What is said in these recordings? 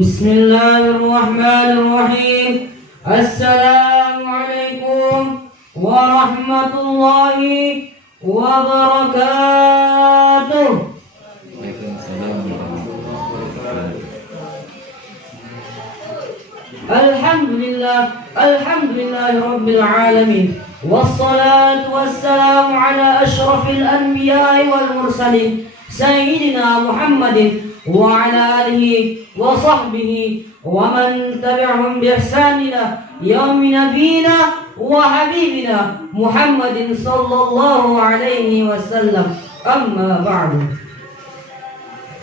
Bismillahirrahmanirrahim. Assalamualaikum warahmatullahi wabarakatuh. Alhamdulillahi rabbil alamin. Wassalatu wassalamu ala ashrafil anbiya'i wal mursalin Sayyidina Muhammadin wa ala alihi wa sahbihi wa man tabi'ahum bi ihsan ila yaumi nabiyina wa habibina Muhammadin sallallahu alaihi wasallam. Amma ba'du.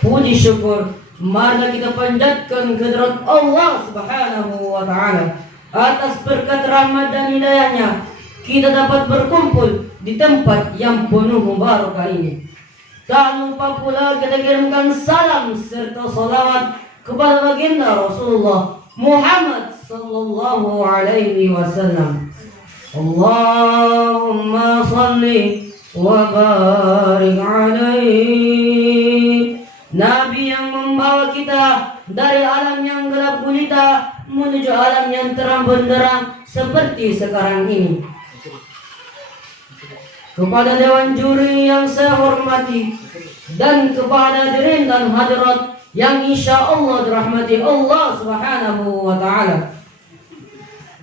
Puji syukur mari kita panjatkan kehadirat Allah Subhanahu wa taala atas berkat rahmat dan hidayahnya kita dapat berkumpul di tempat yang penuh mubarakah ini. Tak lupa pula kita kirimkan salam serta salawat kepada baginda Rasulullah Muhammad sallallahu alaihi wasallam. Allahumma salli wa barik alaihi. Nabi yang membawa kita dari alam yang gelap gulita menuju alam yang terang benderang seperti sekarang ini. Kepada Dewan Juri yang saya hormati dan kepada hadirin dan hadirat yang insya Allah dirahmati Allah Subhanahu wa taala.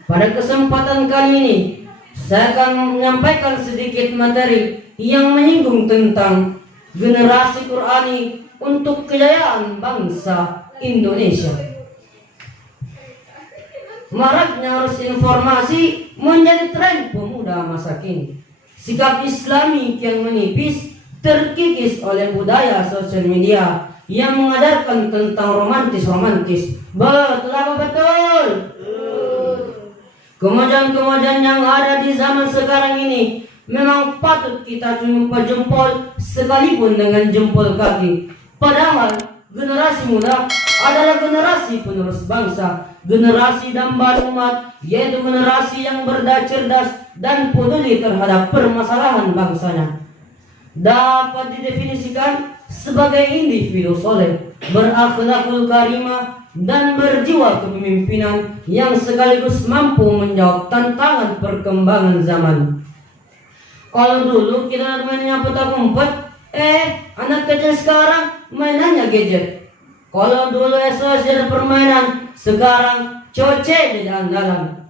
Pada kesempatan kali ini saya akan menyampaikan sedikit materi yang menyinggung tentang generasi Qurani untuk kejayaan bangsa Indonesia. Maraknya arus informasi menjadi tren pemuda masa kini. Sikap Islami yang menipis terkikis oleh budaya sosial media yang mengajarkan tentang romantis. Betul apa betul? Kemajuan-kemajuan yang ada di zaman sekarang ini memang patut kita jumpa jempol sekalipun dengan jempol kaki. Padahal generasi muda adalah generasi penerus bangsa, generasi dambaran umat, yaitu generasi yang berdaya cerdas dan peduli terhadap permasalahan bangsanya. Dapat didefinisikan sebagai individu soleh, berakhlakul karimah dan berjiwa kepemimpinan yang sekaligus mampu menjawab tantangan perkembangan zaman. Kalau dulu kita mainnya petak umpet, anak kecil sekarang mainannya gadget. Kalau dulu SOS ada permainan, sekarang coce di dalam.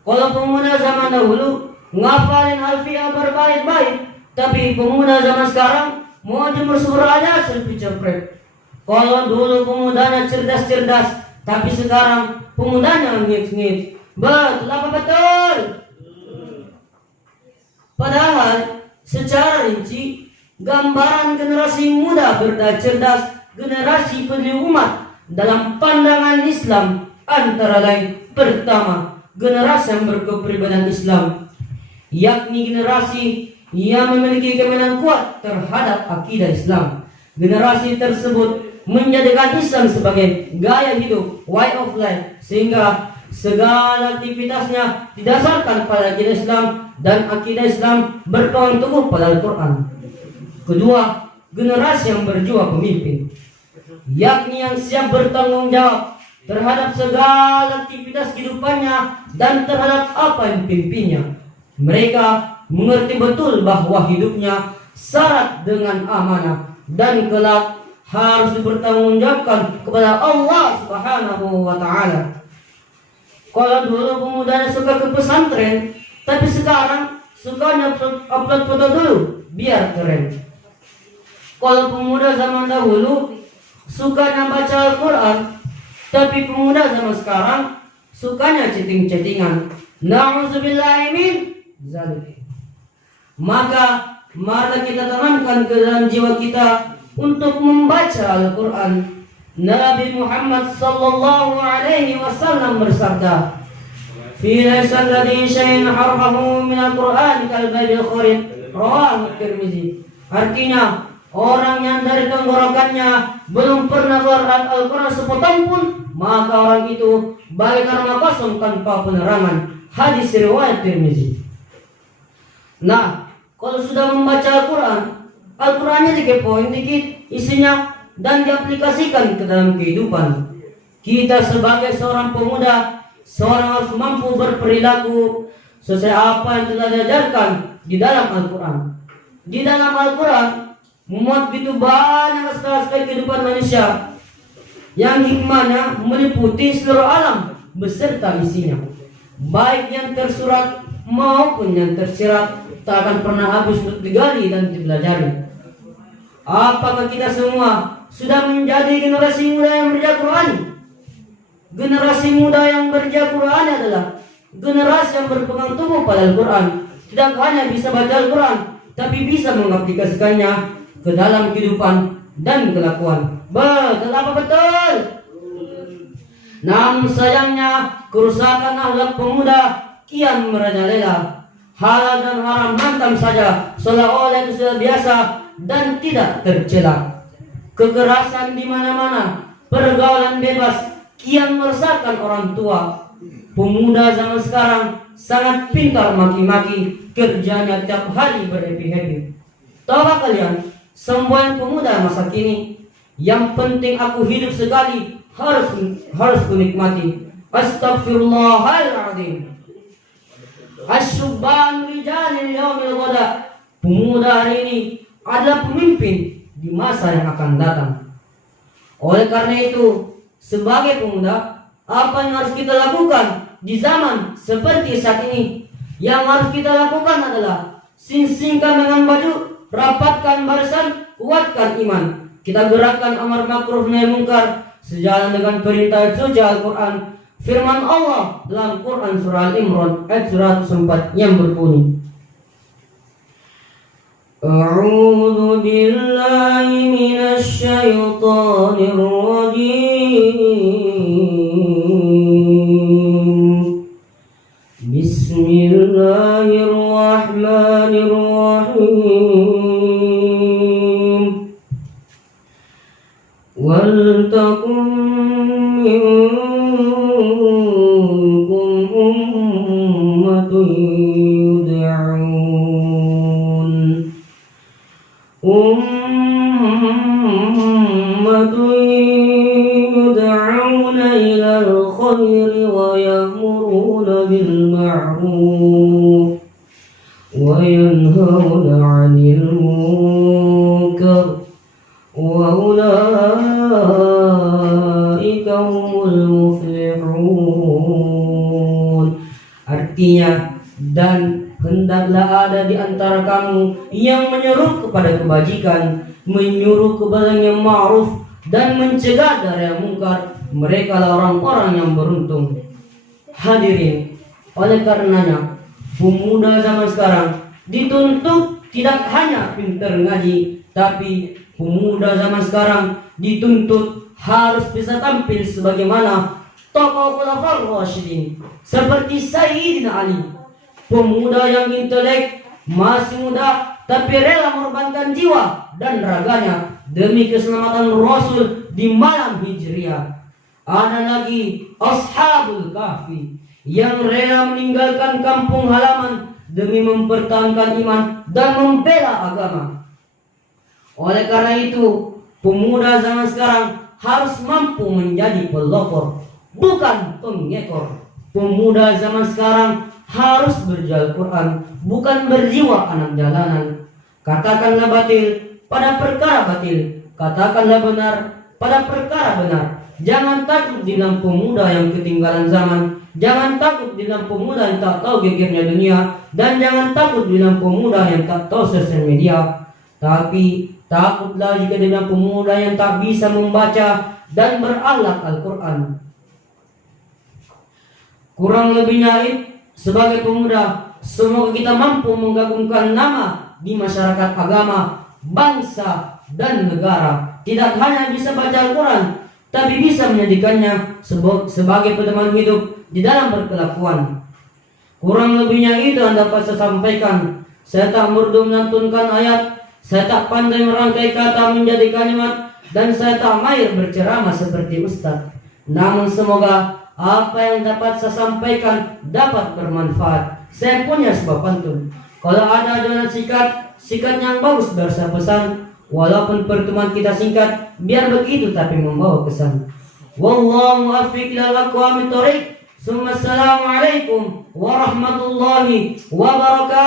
Kalau pemuda zaman dahulu ngafalin alfiah berbait-bait, tapi pemuda zaman sekarang mau jemur surahnya selfie cepret. Kalau dulu pemudanya cerdas-cerdas, tapi sekarang pemudanya ngits-ngits. Betul apa betul? Padahal secara rinci gambaran generasi muda berdaya cerdas, generasi peduli umat dalam pandangan Islam antara lain: pertama, generasi yang berkepribadian Islam, yakni generasi yang memiliki keimanan kuat terhadap akidah Islam. Generasi tersebut menjadikan Islam sebagai gaya hidup, way of life, sehingga segala aktivitasnya didasarkan pada akidah Islam dan akidah Islam berpegang teguh pada Al-Quran. Kedua, generasi yang berjiwa pemimpin, yakni yang siap bertanggung jawab terhadap segala aktivitas kehidupannya dan terhadap apa yang dipimpinnya. Mereka mengerti betul bahwa hidupnya syarat dengan amanah dan kelak harus dipertanggungjawabkan kepada Allah Subhanahu wa taala. Kalau dulu pemudanya suka ke pesantren, tapi sekarang sukanya upload foto dulu biar keren. Kalau pemuda zaman dahulu sukanya baca Al-Quran, tapi pemuda zaman sekarang sukanya chatting-chattingan. Na'udzubillahi min zalik. Maka mari kita tanamkan ke dalam jiwa kita untuk membaca Al-Quran. Nabi Muhammad sallallahu alaihi wasallam bersabda, "Fi laysa alladhi syai'un harfahu min al-Quran kal baydil kharid." Rawahu Tirmizi. Artinya, orang yang dari tenggorokannya belum pernah keluar Al-Quran sepotong pun, maka orang itu bagaikan rumah kosong tanpa penerangan. Hadis riwayat Tirmizi. Nah, kalau sudah membaca Al-Quran, Al-Qurannya dikepoin dikit isinya dan diaplikasikan ke dalam kehidupan. Kita sebagai seorang pemuda, seorang harus mampu berperilaku sesuai apa yang telah diajarkan di dalam Al-Quran. Di dalam Al-Quran memuat begitu banyak sekali kehidupan manusia yang hikmahnya meliputi seluruh alam beserta isinya, baik yang tersurat maupun yang tersirat, tak akan pernah habis untuk digali dan dipelajari. Apakah kita semua sudah menjadi generasi muda yang berjaya Quran? Generasi muda yang berjaya Quran adalah generasi yang berpegang teguh pada Al-Quran, tidak hanya bisa baca Al-Quran, tapi bisa mengaplikasikannya ke dalam kehidupan dan kelakuan. Betul apa betul? Namun sayangnya kerusakan akhlak pemuda kian merajalela. Halal dan haram hantam saja, seolah-olah itu sudah biasa dan tidak tercela. Kekerasan di mana-mana, pergaulan bebas kian meresahkan orang tua. Pemuda zaman sekarang sangat pintar maki-maki, kerjanya tiap hari berhappy-happy. Tahukah kalian, semboyan pemuda masa kini, yang penting aku hidup sekali, harus kunikmati. Astagfirullahaladzim. Asyubban rijalil yaumil ghada. Pemuda hari ini adalah pemimpin di masa yang akan datang. Oleh karena itu, sebagai pemuda, apa yang harus kita lakukan di zaman seperti saat ini? Yang harus kita lakukan adalah sing-singkan dengan baju, rapatkan barisan, kuatkan iman. Kita gerakkan amar ma'ruf nahi munkar sejalan dengan perintah suci Al-Quran. Firman Allah dalam Quran surah Al-Imran ayat 104 yang berbunyi, A'udzu billahi minasy syaithanir rajim. Bismillahirrahmanirrahim. Wal takum minkum ummatun yud'auna ilal khairi wa ya'muruna bil ma'ruf wa yanhauna 'anil munkar wa ulaika humul muflihun. Artinya, dan hendaklah ada di antara kamu yang menyeru kepada kebajikan, menyuruh kepada yang ma'ruf, dan mencegah dari yang mungkar. Mereka lah orang-orang yang beruntung. Hadirin, oleh karenanya pemuda zaman sekarang dituntut tidak hanya pintar ngaji, tapi pemuda zaman sekarang dituntut harus bisa tampil sebagaimana tokoh khulafaur rasyidin seperti Sayyidina Ali. Pemuda yang intelek, masih muda, tapi rela mengorbankan jiwa dan raganya demi keselamatan Rasul di malam Hijriah. Ada lagi Ashabul Kahfi yang rela meninggalkan kampung halaman demi mempertahankan iman dan membela agama. Oleh karena itu, pemuda zaman sekarang harus mampu menjadi pelopor, bukan pengekor. Pemuda zaman sekarang harus berjual Quran, bukan berjiwa anak jalanan. Katakanlah batil pada perkara batil, katakanlah benar pada perkara benar. Jangan takut di dalam pemuda yang ketinggalan zaman, jangan takut di dalam pemuda yang tak tahu gegernya dunia, dan jangan takut di dalam pemuda yang tak tahu sosial media. Tapi takutlah jika di dalam pemuda yang tak bisa membaca dan berakhlak Al-Quran. Kurang lebihnya sebagai pemuda, semoga kita mampu menggabungkan nama di masyarakat agama, bangsa, dan negara. Tidak hanya bisa baca Al-Quran, tapi bisa menjadikannya sebagai pedoman hidup di dalam berkelakuan. Kurang lebihnya itu yang dapat saya sampaikan. Saya tak merdu melantunkan ayat, saya tak pandai merangkai kata menjadi kalimat, dan saya tak mahir berceramah seperti ustaz. Namun semoga apa yang dapat saya sampaikan dapat bermanfaat. Saya punya sebuah pantun. Kalau ada adonan sikat yang bagus bersa pesan. Walaupun pertemuan kita singkat, biar begitu tapi membawa kesan. Wallahu muwaffiq ila al-aqwamit thoriq. Assalamualaikum warahmatullahi wabarakatuh.